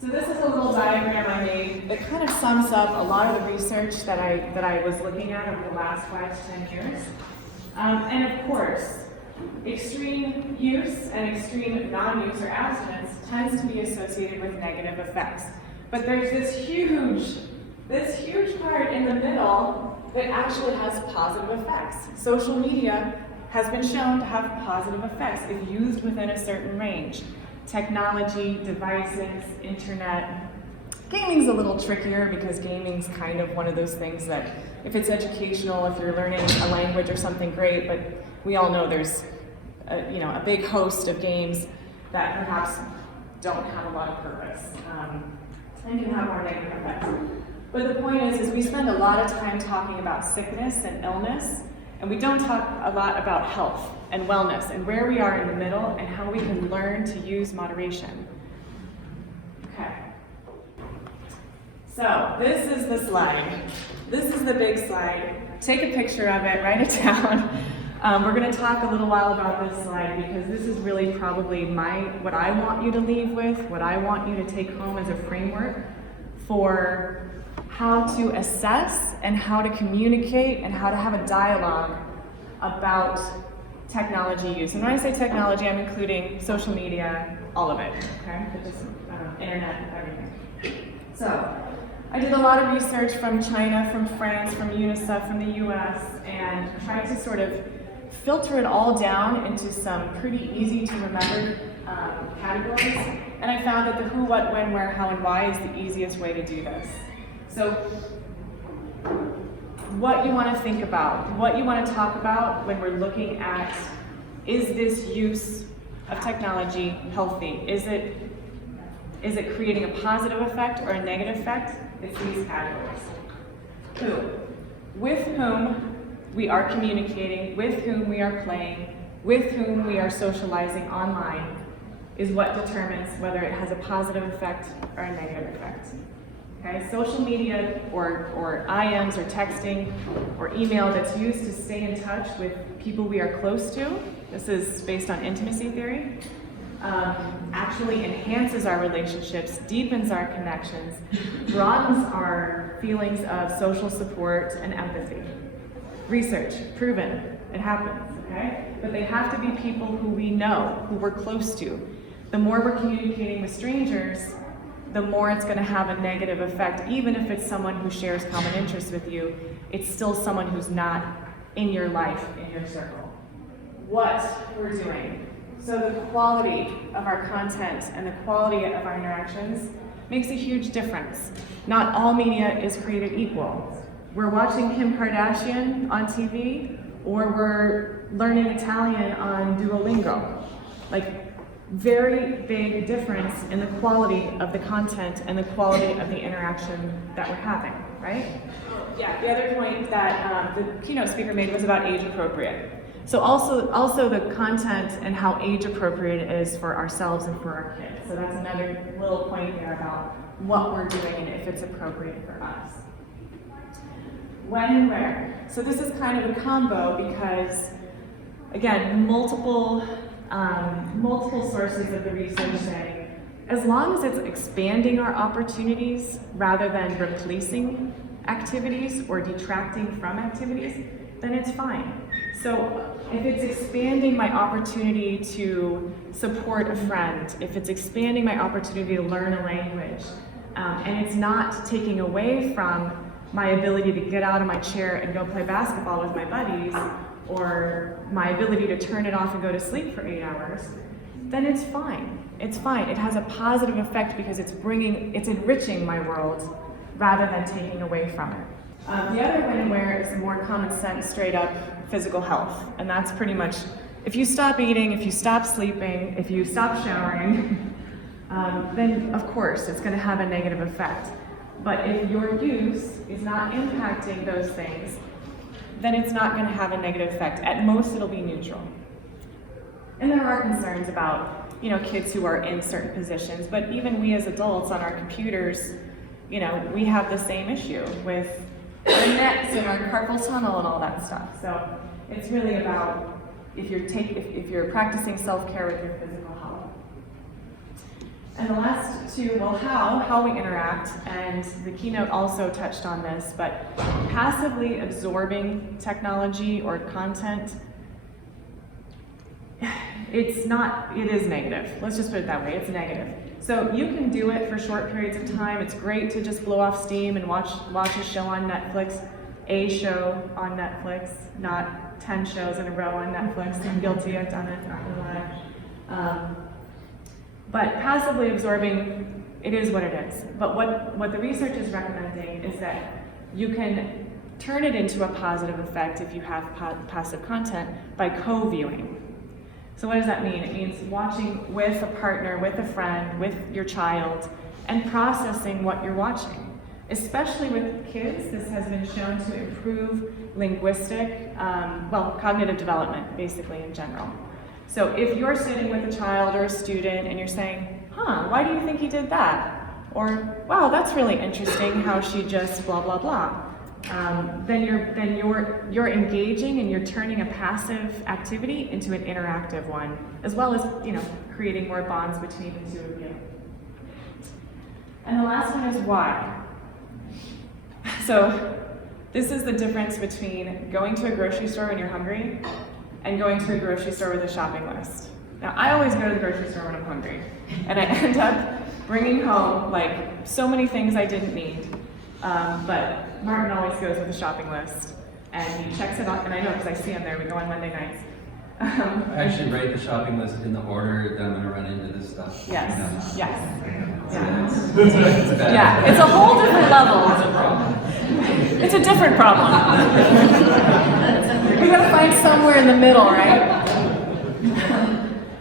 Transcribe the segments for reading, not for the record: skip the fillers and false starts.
So this is a little diagram I made that kind of sums up a lot of the research that I was looking at over the last 5 to 10 years. And of course, extreme use and extreme non-use or abstinence tends to be associated with negative effects. But there's this huge part in the middle that actually has positive effects. Social media has been shown to have positive effects if used within a certain range. Technology, devices, internet. Gaming's a little trickier because gaming's kind of one of those things that if it's educational, if you're learning a language or something, great, but we all know there's a big host of games that perhaps don't have a lot of purpose and can have more negative effects. But the point is we spend a lot of time talking about sickness and illness, and we don't talk a lot about health and wellness and where we are in the middle and how we can learn to use moderation. Okay. So this is the slide. This is the big slide. Take a picture of it, write it down. We're going to talk a little while about this slide because this is really probably what I want you to leave with, what I want you to take home as a framework for how to assess and how to communicate and how to have a dialogue about technology use. And when I say technology, I'm including social media, all of it, okay? Just internet, everything. So I did a lot of research from China, from France, from UNICEF, from the US, and tried to sort of filter it all down into some pretty easy to remember categories. And I found that the who, what, when, where, how, and why is the easiest way to do this. So what you want to think about, what you want to talk about when we're looking at, is this use of technology healthy? Is it creating a positive effect or a negative effect? It's these categories. Who? With whom we are communicating, with whom we are playing, with whom we are socializing online is what determines whether it has a positive effect or a negative effect. Okay, social media or IMs or texting or email that's used to stay in touch with people we are close to, this is based on intimacy theory, actually enhances our relationships, deepens our connections, broadens our feelings of social support and empathy. Research, proven, it happens, okay? But they have to be people who we know, who we're close to. The more we're communicating with strangers, the more it's going to have a negative effect. Even if it's someone who shares common interests with you, it's still someone who's not in your life, in your circle. What we're doing. So the quality of our content and the quality of our interactions makes a huge difference. Not all media is created equal. We're watching Kim Kardashian on TV, or we're learning Italian on Duolingo. Like, very big difference in the quality of the content and the quality of the interaction that we're having, right? Yeah, the other point that the keynote speaker made was about age appropriate. So also the content and how age appropriate it is for ourselves and for our kids. So that's another little point there about what we're doing and if it's appropriate for us. When and where. So this is kind of a combo because, again, multiple sources of the research say, as long as it's expanding our opportunities rather than replacing activities or detracting from activities, then it's fine. So if it's expanding my opportunity to support a friend, if it's expanding my opportunity to learn a language, and it's not taking away from my ability to get out of my chair and go play basketball with my buddies, or my ability to turn it off and go to sleep for 8 hours, then it's fine. It's fine. It has a positive effect because it's enriching my world rather than taking away from it. The other when and where is more common sense, straight up physical health. And that's pretty much, if you stop eating, if you stop sleeping, if you stop showering, then of course it's going to have a negative effect. But if your use is not impacting those things, then it's not going to have a negative effect. At most, it'll be neutral. And there are concerns about, kids who are in certain positions, but even we as adults on our computers, we have the same issue with the nets and our carpal tunnel and all that stuff. So it's really about if you're practicing self-care with your physical health. And the last two, well, how we interact, and the keynote also touched on this, but passively absorbing technology or content, it is negative. Let's just put it that way, it's negative. So you can do it for short periods of time. It's great to just blow off steam and watch a show on Netflix, a show on Netflix, not 10 shows in a row on Netflix. I'm guilty, I've done it, not gonna lie. But passively absorbing, it is what it is. But what the research is recommending is that you can turn it into a positive effect if you have passive content by co-viewing. So what does that mean? It means watching with a partner, with a friend, with your child, and processing what you're watching. Especially with kids, this has been shown to improve linguistic, cognitive development, basically in general. So if you're sitting with a child or a student and you're saying, why do you think he did that? Or, wow, that's really interesting how she just blah, blah, blah. Then you're engaging and you're turning a passive activity into an interactive one, as well as, creating more bonds between the two of you. And the last one is why. So this is the difference between going to a grocery store when you're hungry and going to a grocery store with a shopping list. Now, I always go to the grocery store when I'm hungry, and I end up bringing home so many things I didn't need. But Martin always goes with a shopping list, and he checks it out, and I know because I see him there. We go on Monday nights. I actually write the shopping list in the order that I'm going to run into this stuff. Yes. Yes. So Yeah. Yeah. It's a whole different level. It's a problem. It's a different problem. We gotta find somewhere in the middle, right?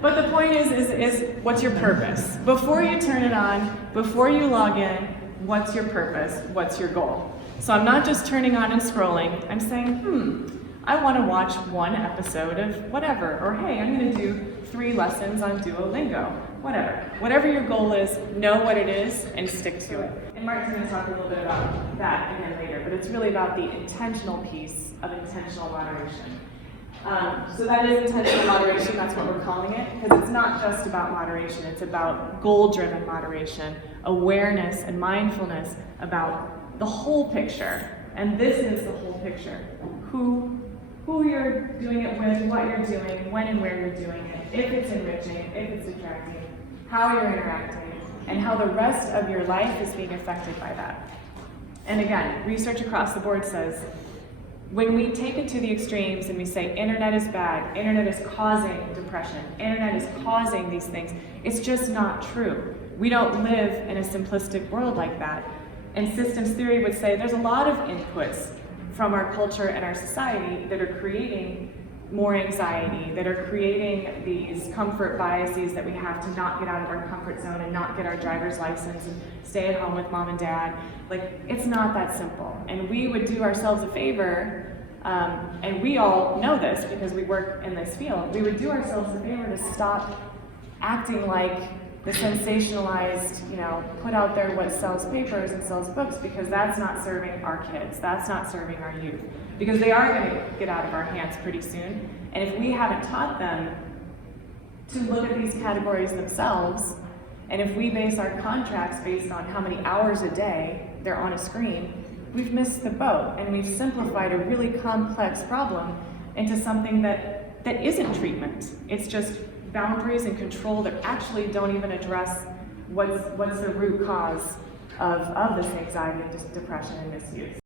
But the point is what's your purpose? Before you turn it on, before you log in, what's your purpose? What's your goal? So I'm not just turning on and scrolling. I'm saying, I want to watch one episode of whatever, or hey, I'm going to do 3 lessons on Duolingo, whatever. Whatever your goal is, know what it is and stick to it. And Martin's going to talk a little bit about that again later, but it's really about the intentional piece of intentional moderation. So that is intentional moderation, that's what we're calling it, because it's not just about moderation, it's about goal-driven moderation, awareness and mindfulness about the whole picture. And this is the whole picture. Who you're doing it with, what you're doing, when and where you're doing it, if it's enriching, if it's attracting, how you're interacting, and how the rest of your life is being affected by that. And again, research across the board says, when we take it to the extremes and we say internet is bad, internet is causing depression, internet is causing these things, it's just not true. We don't live in a simplistic world like that. And systems theory would say there's a lot of inputs from our culture and our society that are creating more anxiety, that are creating these comfort biases that we have to not get out of our comfort zone and not get our driver's license and stay at home with mom and dad. It's not that simple. And we would do ourselves a favor, and we all know this because we work in this field, we would do ourselves a favor to stop acting like the sensationalized, put out there what sells papers and sells books, because that's not serving our kids, that's not serving our youth, because they are going to get out of our hands pretty soon. And if we haven't taught them to look at these categories themselves, and if we base our contracts based on how many hours a day they're on a screen, we've missed the boat, and we've simplified a really complex problem into something that isn't treatment. It's just boundaries and control that actually don't even address what's the root cause of this anxiety and depression and misuse.